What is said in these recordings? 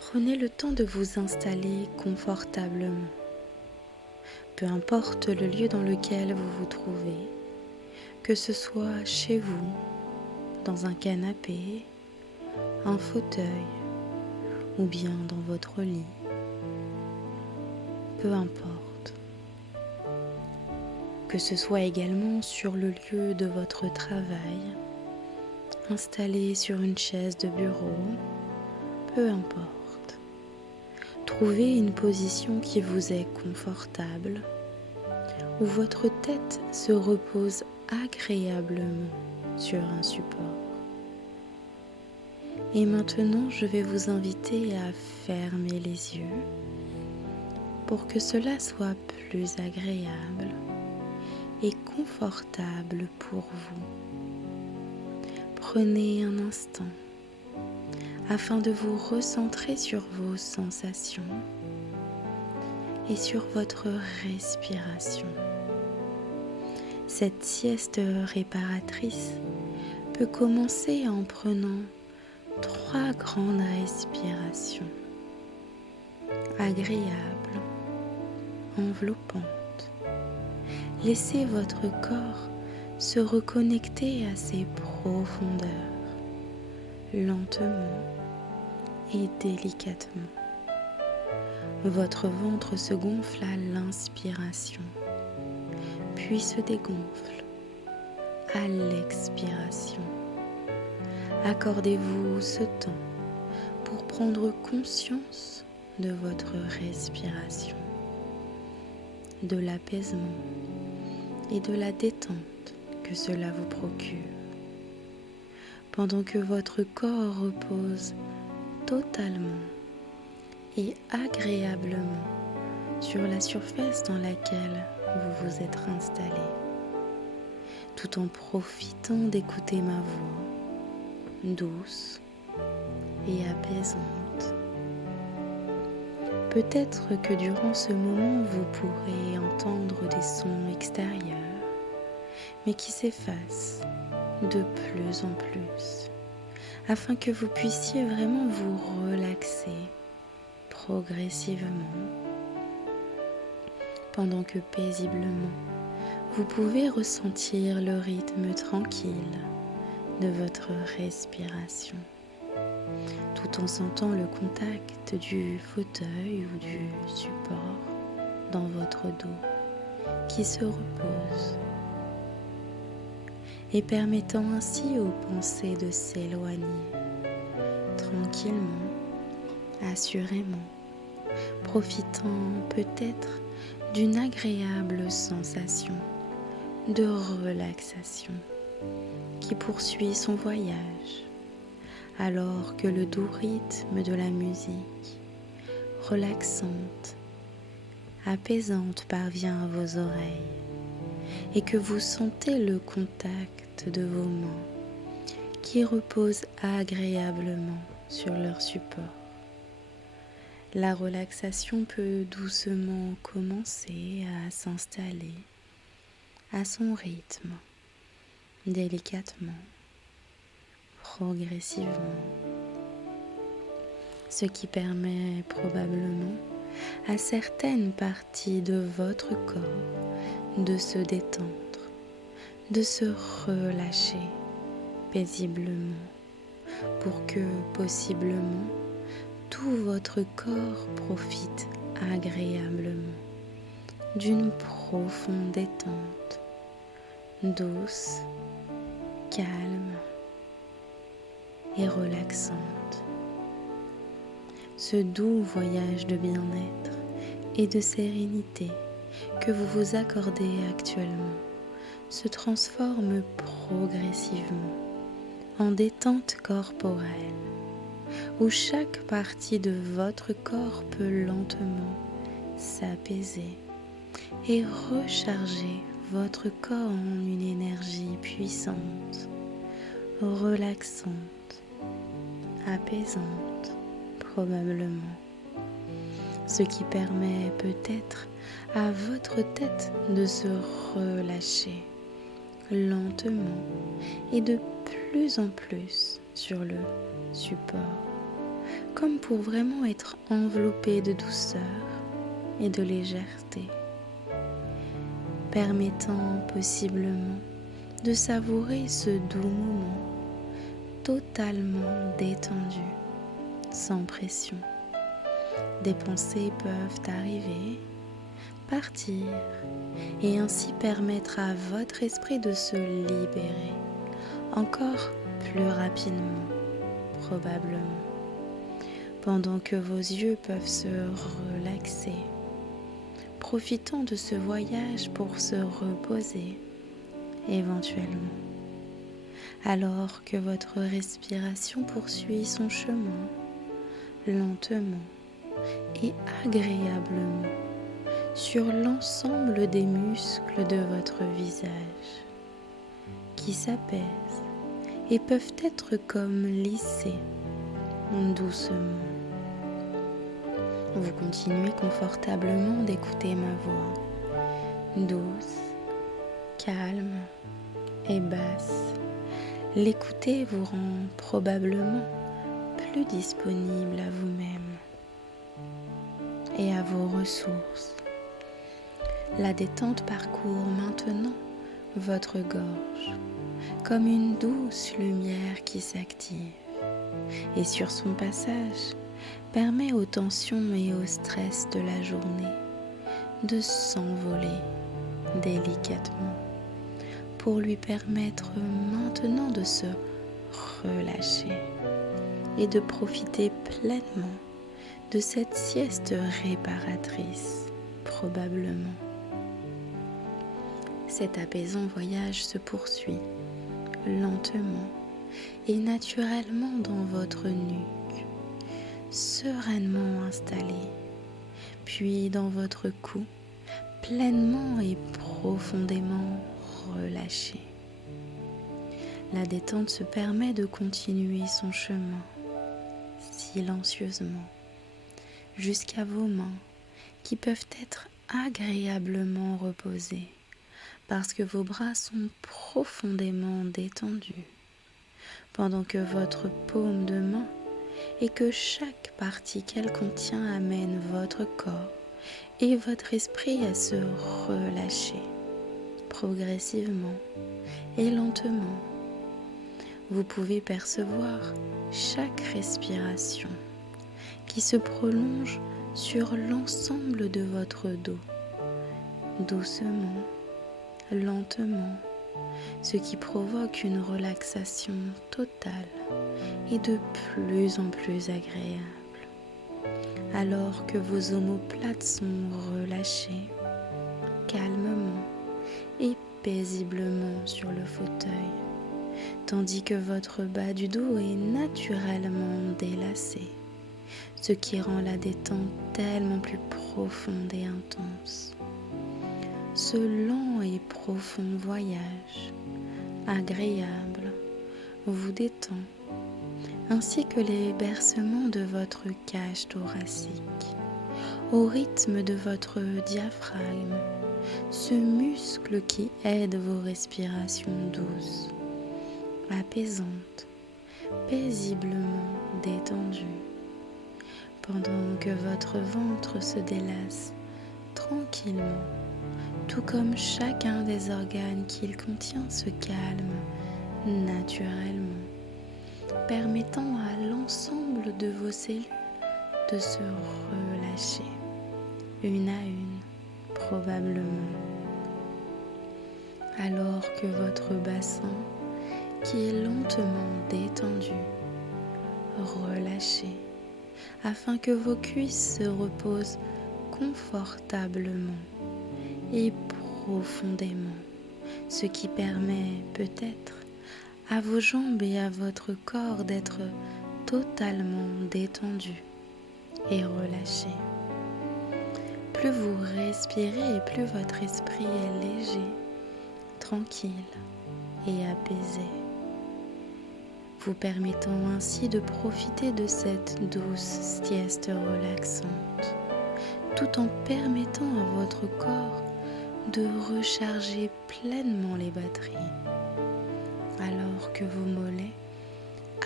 Prenez le temps de vous installer confortablement, peu importe le lieu dans lequel vous vous trouvez, que ce soit chez vous, dans un canapé, un fauteuil ou bien dans votre lit, peu importe. Que ce soit également sur le lieu de votre travail, installé sur une chaise de bureau, peu importe. Trouvez une position qui vous est confortable, où votre tête se repose agréablement sur un support. Et maintenant, je vais vous inviter à fermer les yeux pour que cela soit plus agréable et confortable pour vous. Prenez un instant afin de vous recentrer sur vos sensations et sur votre respiration. Cette sieste réparatrice peut commencer en prenant 3 grandes respirations agréables, enveloppantes. Laissez votre corps se reconnecter à ses profondeurs, lentement et délicatement. Votre ventre se gonfle à l'inspiration, puis se dégonfle à l'expiration. Accordez-vous ce temps pour prendre conscience de votre respiration, de l'apaisement et de la détente que cela vous procure. Pendant que votre corps repose totalement et agréablement sur la surface dans laquelle vous vous êtes installé, tout en profitant d'écouter ma voix douce et apaisante. Peut-être que durant ce moment, vous pourrez entendre des sons extérieurs, mais qui s'effacent de plus en plus, afin que vous puissiez vraiment vous relaxer progressivement, pendant que paisiblement, vous pouvez ressentir le rythme tranquille de votre respiration, tout en sentant le contact du fauteuil ou du support dans votre dos qui se repose, et permettant ainsi aux pensées de s'éloigner tranquillement, assurément, profitant peut-être d'une agréable sensation de relaxation qui poursuit son voyage, alors que le doux rythme de la musique, relaxante, apaisante, parvient à vos oreilles, et que vous sentez le contact de vos mains qui reposent agréablement sur leur support. La relaxation peut doucement commencer à s'installer à son rythme, délicatement, progressivement, ce qui permet probablement à certaines parties de votre corps de se détendre, de se relâcher paisiblement, pour que possiblement tout votre corps profite agréablement d'une profonde détente, douce, calme et relaxante. Ce doux voyage de bien-être et de sérénité que vous vous accordez actuellement se transforme progressivement en détente corporelle, où chaque partie de votre corps peut lentement s'apaiser et recharger votre corps en une énergie puissante, relaxante, apaisante probablement, ce qui permet peut-être à votre tête de se relâcher lentement et de plus en plus sur le support, comme pour vraiment être enveloppé de douceur et de légèreté, permettant possiblement de savourer ce doux moment totalement détendu, sans pression. Des pensées peuvent arriver, partir et ainsi permettre à votre esprit de se libérer encore plus rapidement, probablement, pendant que vos yeux peuvent se relaxer, profitant de ce voyage pour se reposer éventuellement, alors que votre respiration poursuit son chemin lentement et agréablement sur l'ensemble des muscles de votre visage qui s'apaisent et peuvent être comme lissés doucement. Vous continuez confortablement d'écouter ma voix, douce, calme et basse. L'écouter vous rend probablement plus disponible à vous-même et à vos ressources. La détente parcourt maintenant votre gorge comme une douce lumière qui s'active et sur son passage permet aux tensions et au stress de la journée de s'envoler délicatement pour lui permettre maintenant de se relâcher et de profiter pleinement de cette sieste réparatrice, probablement. Cet apaisant voyage se poursuit lentement et naturellement dans votre nuque, sereinement installé, puis dans votre cou, pleinement et profondément relâché. La détente se permet de continuer son chemin silencieusement jusqu'à vos mains qui peuvent être agréablement reposées parce que vos bras sont profondément détendus pendant que votre paume de main et que chaque partie qu'elle contient amène votre corps et votre esprit à se relâcher progressivement et lentement. Vous pouvez percevoir chaque respiration qui se prolonge sur l'ensemble de votre dos, doucement, lentement, ce qui provoque une relaxation totale et de plus en plus agréable. Alors que vos omoplates sont relâchées, calmement et paisiblement sur le fauteuil, tandis que votre bas du dos est naturellement délassé, ce qui rend la détente tellement plus profonde et intense. Ce lent et profond voyage, agréable, vous détend, ainsi que les bercements de votre cage thoracique, au rythme de votre diaphragme, ce muscle qui aide vos respirations douces, apaisantes, paisiblement détendues, pendant que votre ventre se délasse tranquillement, tout comme chacun des organes qu'il contient se calme naturellement, permettant à l'ensemble de vos cellules de se relâcher, une à une, probablement, alors que votre bassin, qui est lentement détendu, relâché, afin que vos cuisses se reposent confortablement et profondément, ce qui permet peut-être à vos jambes et à votre corps d'être totalement détendus et relâchés. Plus vous respirez et plus votre esprit est léger, tranquille et apaisé, vous permettant ainsi de profiter de cette douce sieste relaxante, tout en permettant à votre corps de recharger pleinement les batteries, alors que vos mollets,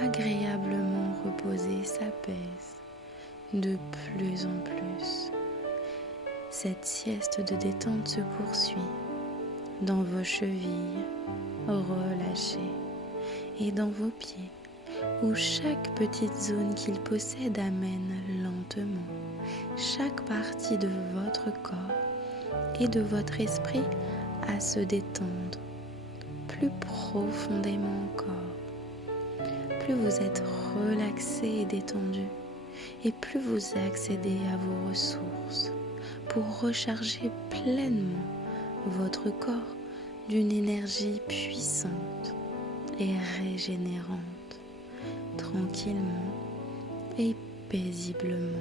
agréablement reposés, nausées s'apaisent de plus en plus. Cette sieste de détente se poursuit dans vos chevilles relâchées et dans vos pieds, où chaque petite zone qu'ils possèdent amène lentement chaque partie de votre corps et de votre esprit à se détendre plus profondément encore. Plus vous êtes relaxé et détendu, et plus vous accédez à vos ressources pour recharger pleinement votre corps d'une énergie puissante et régénérante, tranquillement et paisiblement.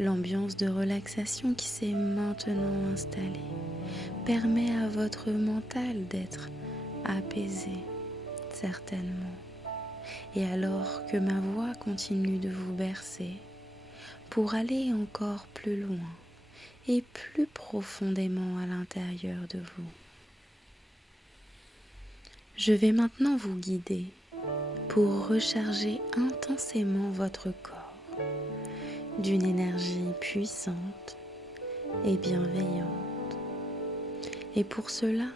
L'ambiance de relaxation qui s'est maintenant installée permet à votre mental d'être apaisé, certainement. Et alors que ma voix continue de vous bercer, pour aller encore plus loin et plus profondément à l'intérieur de vous, je vais maintenant vous guider pour recharger intensément votre corps d'une énergie puissante et bienveillante. Et pour cela,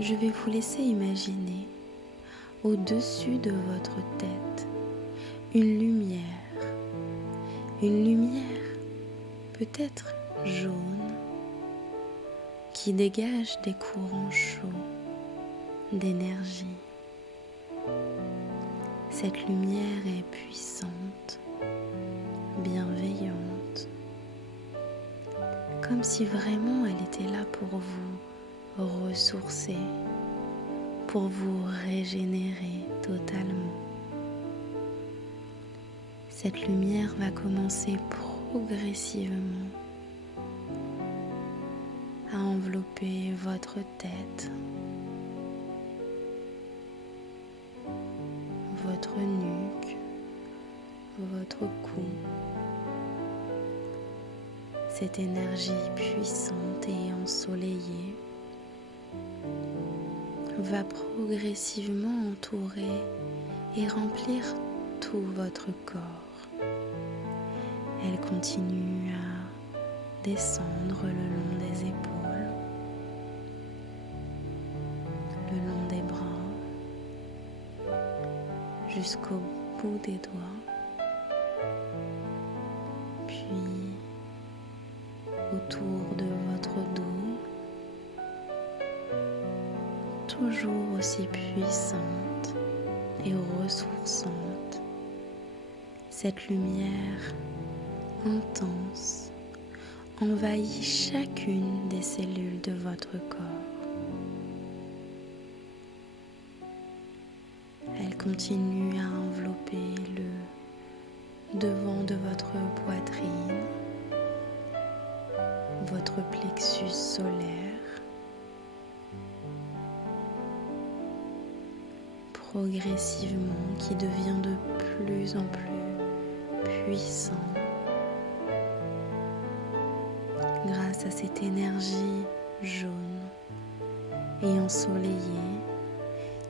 je vais vous laisser imaginer au-dessus de votre tête une lumière peut-être jaune qui dégage des courants chauds d'énergie. Cette lumière est puissante, bienveillante, comme si vraiment elle était là pour vous ressourcer, pour vous régénérer totalement. Cette lumière va commencer progressivement à envelopper votre tête, votre nuque, votre cou. Cette énergie puissante et ensoleillée va progressivement entourer et remplir tout votre corps. Elle continue à descendre le long des épaules, le long des bras, jusqu'au bout des doigts, puis autour de votre dos, toujours aussi puissante et ressourçante. Cette lumière intense envahit chacune des cellules de votre corps. Elle continue à envelopper le devant de votre poitrine, votre plexus solaire, progressivement qui devient de plus en plus puissant grâce à cette énergie jaune et ensoleillée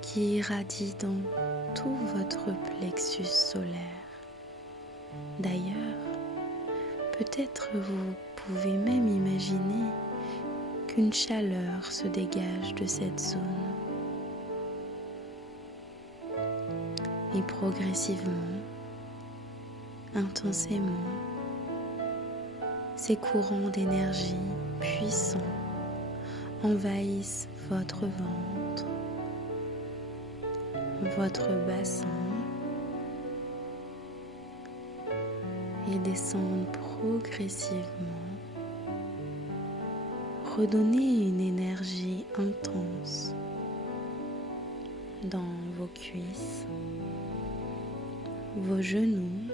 qui irradie dans tout votre plexus solaire. D'ailleurs, peut-être vous pouvez même imaginer qu'une chaleur se dégage de cette zone. Et progressivement, intensément, ces courants d'énergie puissants envahissent votre ventre, votre bassin et descendent progressivement. Redonnez une énergie intense dans vos cuisses, vos genoux,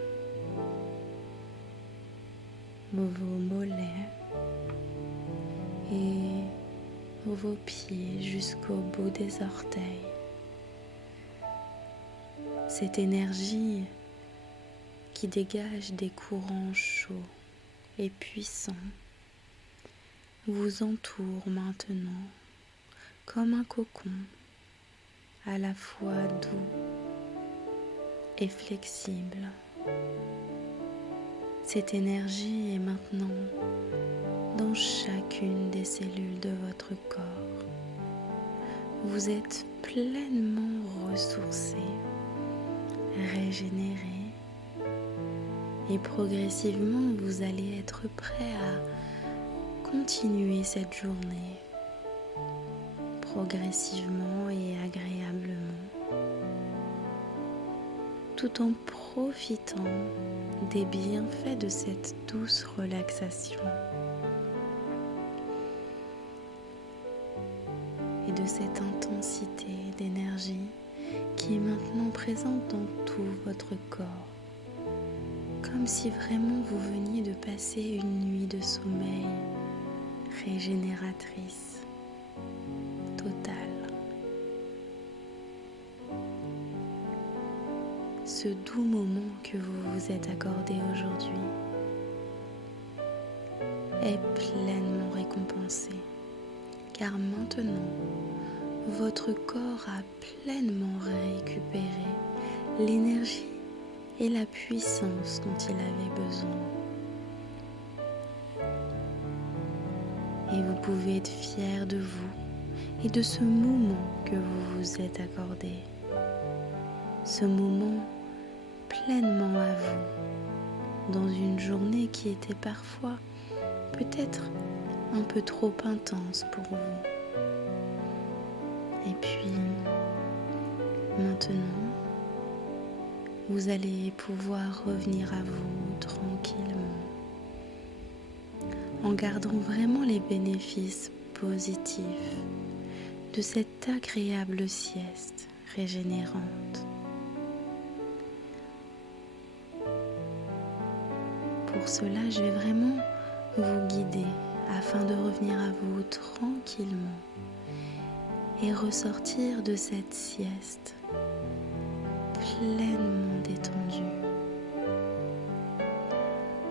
vos mollets et vos pieds jusqu'au bout des orteils. Cette énergie qui dégage des courants chauds et puissants vous entoure maintenant comme un cocon à la fois doux et flexible. Cette énergie est maintenant dans chacune des cellules de votre corps. Vous êtes pleinement ressourcé, régénéré et progressivement vous allez être prêt à continuer cette journée progressivement et agréablement, tout en profitant des bienfaits de cette douce relaxation et de cette intensité d'énergie qui est maintenant présente dans tout votre corps, comme si vraiment vous veniez de passer une nuit de sommeil régénératrice, totale. Ce doux moment que vous vous êtes accordé aujourd'hui est pleinement récompensé, car maintenant, votre corps a pleinement récupéré l'énergie et la puissance dont il avait besoin. Et vous pouvez être fier de vous et de ce moment que vous vous êtes accordé. Ce moment pleinement à vous, dans une journée qui était parfois peut-être un peu trop intense pour vous. Et puis, maintenant, vous allez pouvoir revenir à vous tranquillement, en gardant vraiment les bénéfices positifs de cette agréable sieste régénérante. Pour cela, je vais vraiment vous guider afin de revenir à vous tranquillement et ressortir de cette sieste pleinement détendu.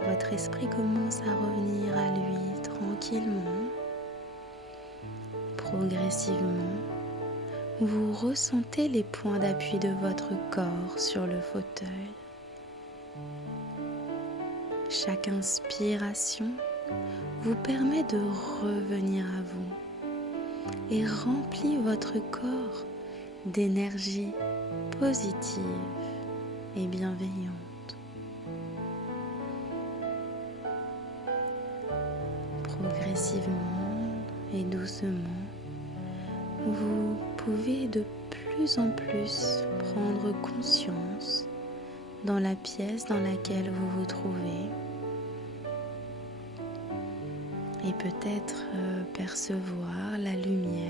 Votre esprit commence à revenir à lui tranquillement. Progressivement, vous ressentez les points d'appui de votre corps sur le fauteuil. Chaque inspiration vous permet de revenir à vous et remplit votre corps d'énergie positive et bienveillante. Progressivement et doucement, vous pouvez de plus en plus prendre conscience dans la pièce dans laquelle vous vous trouvez et peut-être percevoir la lumière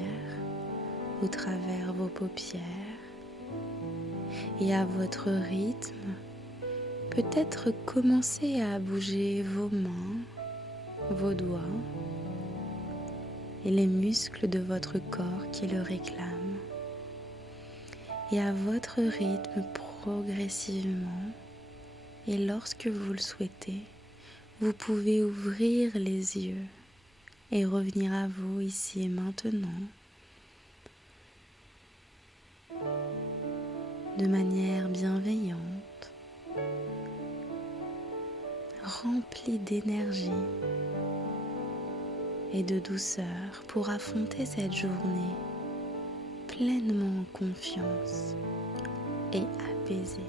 au travers vos paupières et à votre rythme, peut-être commencer à bouger vos mains, vos doigts et les muscles de votre corps qui le réclament. Et à votre rythme progressivement, et lorsque vous le souhaitez, vous pouvez ouvrir les yeux et revenir à vous ici et maintenant de manière bienveillante, remplie d'énergie et de douceur pour affronter cette journée pleinement en confiance et apaisée.